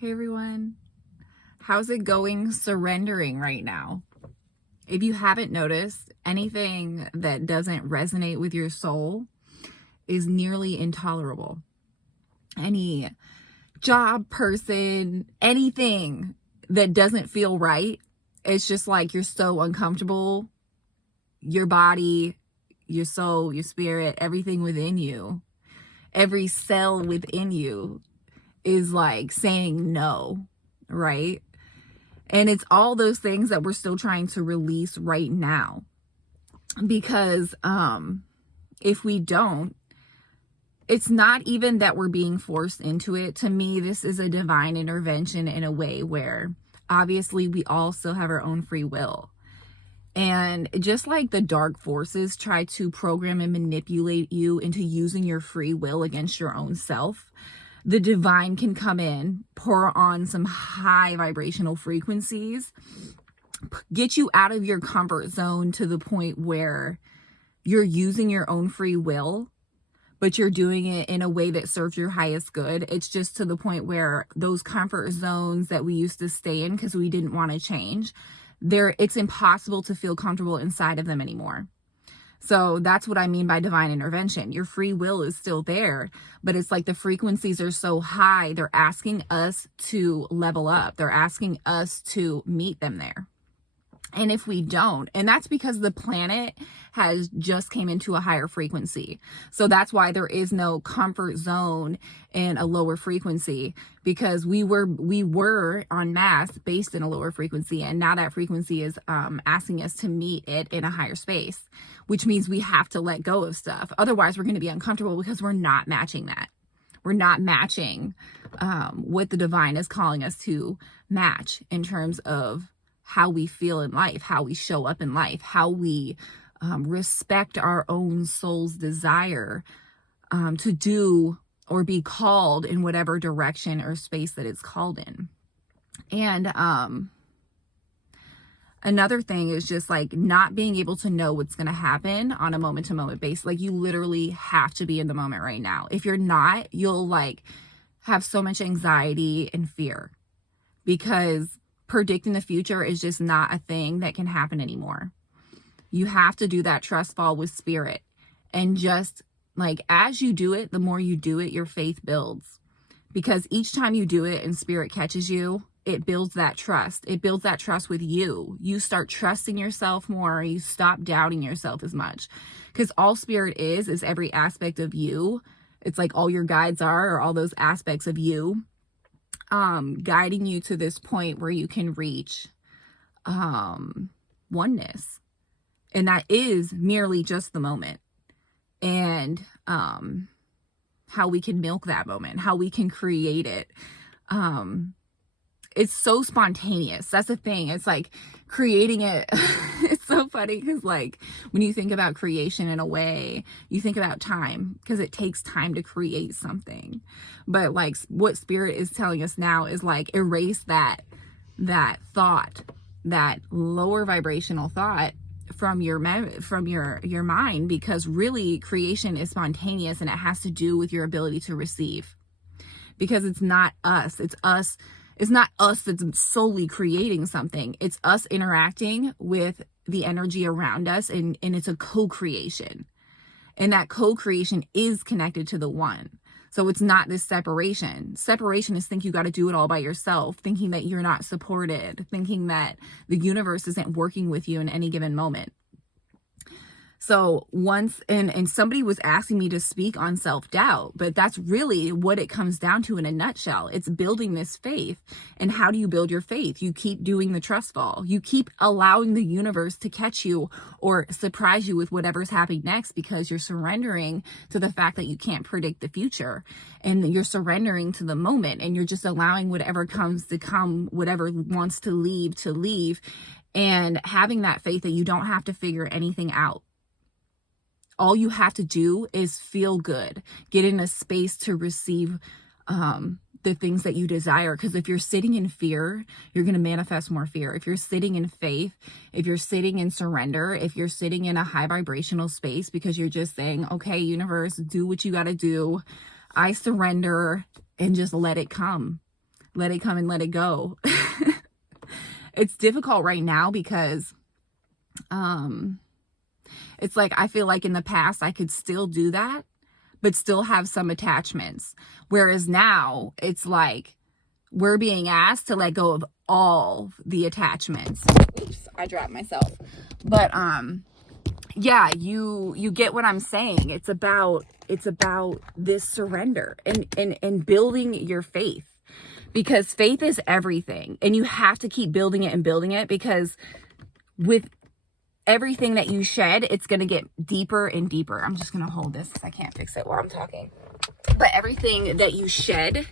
Hey everyone, how's it going surrendering right now? If you haven't noticed, anything that doesn't resonate with your soul is nearly intolerable. Any job, person, anything that doesn't feel right, it's just like you're so uncomfortable. Your body, your soul, your spirit, everything within you, every cell within you is like saying no, right? And it's all those things that we're still trying to release right now. Because if we don't, it's not even that we're being forced into it. To me, this is a divine intervention in a way where obviously we all still have our own free will. And just like the dark forces try to program and manipulate you into using your free will against your own self, the divine can come in, pour on some high vibrational frequencies, get you out of your comfort zone to the point where you're using your own free will, but you're doing it in a way that serves your highest good. It's just to the point where those comfort zones that we used to stay in because we didn't want to change, it's impossible to feel comfortable inside of them anymore. So that's what I mean by divine intervention. Your free will is still there, but it's like the frequencies are so high, they're asking us to level up. They're asking us to meet them there. And if we don't, and that's because the planet has just came into a higher frequency. So that's why there is no comfort zone in a lower frequency, because we were en masse based in a lower frequency. And now that frequency is asking us to meet it in a higher space, which means we have to let go of stuff. Otherwise, we're going to be uncomfortable because we're not matching that. We're not matching what the divine is calling us to match in terms of how we feel in life, how we show up in life, how we respect our own soul's desire to do or be called in whatever direction or space that it's called in. And another thing is just like not being able to know what's going to happen on a moment to moment basis. Like you literally have to be in the moment right now. If you're not, you'll like have so much anxiety and fear, because predicting the future is just not a thing that can happen anymore. You have to do that trust fall with spirit. And just like as you do it, the more you do it, your faith builds. Because each time you do it and spirit catches you, it builds that trust. It builds that trust with you. You start trusting yourself more. You stop doubting yourself as much. Because all spirit is every aspect of you. It's like all your guides are all those aspects of you. Guiding you to this point where you can reach oneness. And that is merely just the moment. And how we can milk that moment, how we can create it. It's so spontaneous. That's the thing. It's like creating it. It's so funny because like when you think about creation in a way, you think about time, because it takes time to create something. But like what spirit is telling us now is like erase that thought, that lower vibrational thought from your mind, because really creation is spontaneous and it has to do with your ability to receive. Because it's not us. It's us. It's not us that's solely creating something. It's us interacting with the energy around us, and it's a co-creation. And that co-creation is connected to the one. So it's not this separation. Separation is think you got to do it all by yourself, thinking that you're not supported, thinking that the universe isn't working with you in any given moment. So once, and somebody was asking me to speak on self-doubt, but that's really what it comes down to in a nutshell. It's building this faith. And how do you build your faith? You keep doing the trust fall. You keep allowing the universe to catch you or surprise you with whatever's happening next, because you're surrendering to the fact that you can't predict the future, and you're surrendering to the moment, and you're just allowing whatever comes to come, whatever wants to leave, and having that faith that you don't have to figure anything out. All you have to do is feel good, get in a space to receive the things that you desire. Because if you're sitting in fear, you're going to manifest more fear. If you're sitting in faith, if you're sitting in surrender, if you're sitting in a high vibrational space because you're just saying, okay, universe, do what you got to do. I surrender, and just let it come. let it come and let it go. It's difficult right now because it's like I feel like in the past I could still do that, but still have some attachments. Whereas now it's like we're being asked to let go of all the attachments. Oops, I dropped myself. But yeah, you get what I'm saying. It's about this surrender and building your faith, because faith is everything, and you have to keep building it and building it, because with everything that you shed, it's going to get deeper and deeper. I'm just going to hold this because I can't fix it while I'm talking. But everything that you shed,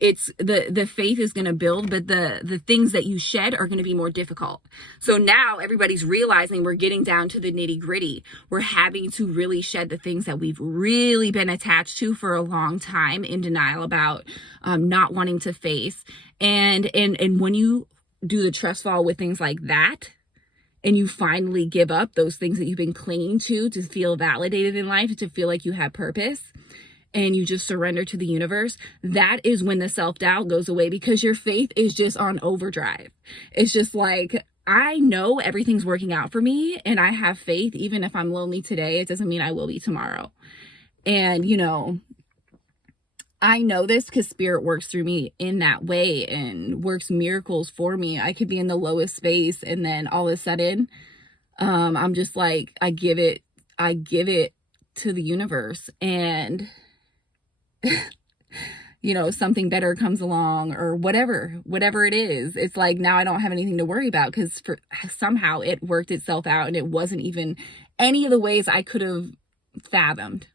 it's the faith is going to build, but the things that you shed are going to be more difficult. So now everybody's realizing we're getting down to the nitty gritty. We're having to really shed the things that we've really been attached to for a long time, in denial about, not wanting to face. And when you do the trust fall with things like that, and you finally give up those things that you've been clinging to feel validated in life, to feel like you have purpose, and you just surrender to the universe, that is when the self-doubt goes away, because your faith is just on overdrive. It's just like, I know everything's working out for me, and I have faith. Even if I'm lonely today, it doesn't mean I will be tomorrow. And, you know, I know this because Spirit works through me in that way and works miracles for me. I could be in the lowest space, and then all of a sudden, I'm just like, I give it to the universe, and you know, something better comes along, or whatever it is. It's like, now I don't have anything to worry about, because somehow it worked itself out, and it wasn't even any of the ways I could have fathomed.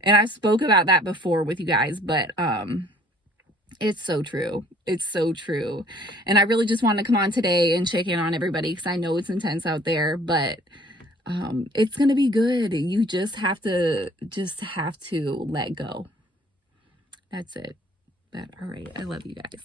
And I spoke about that before with you guys, but it's so true. It's so true. And I really just wanted to come on today and check in on everybody, because I know it's intense out there, but it's going to be good. You just have to let go. That's it. But all right. I love you guys.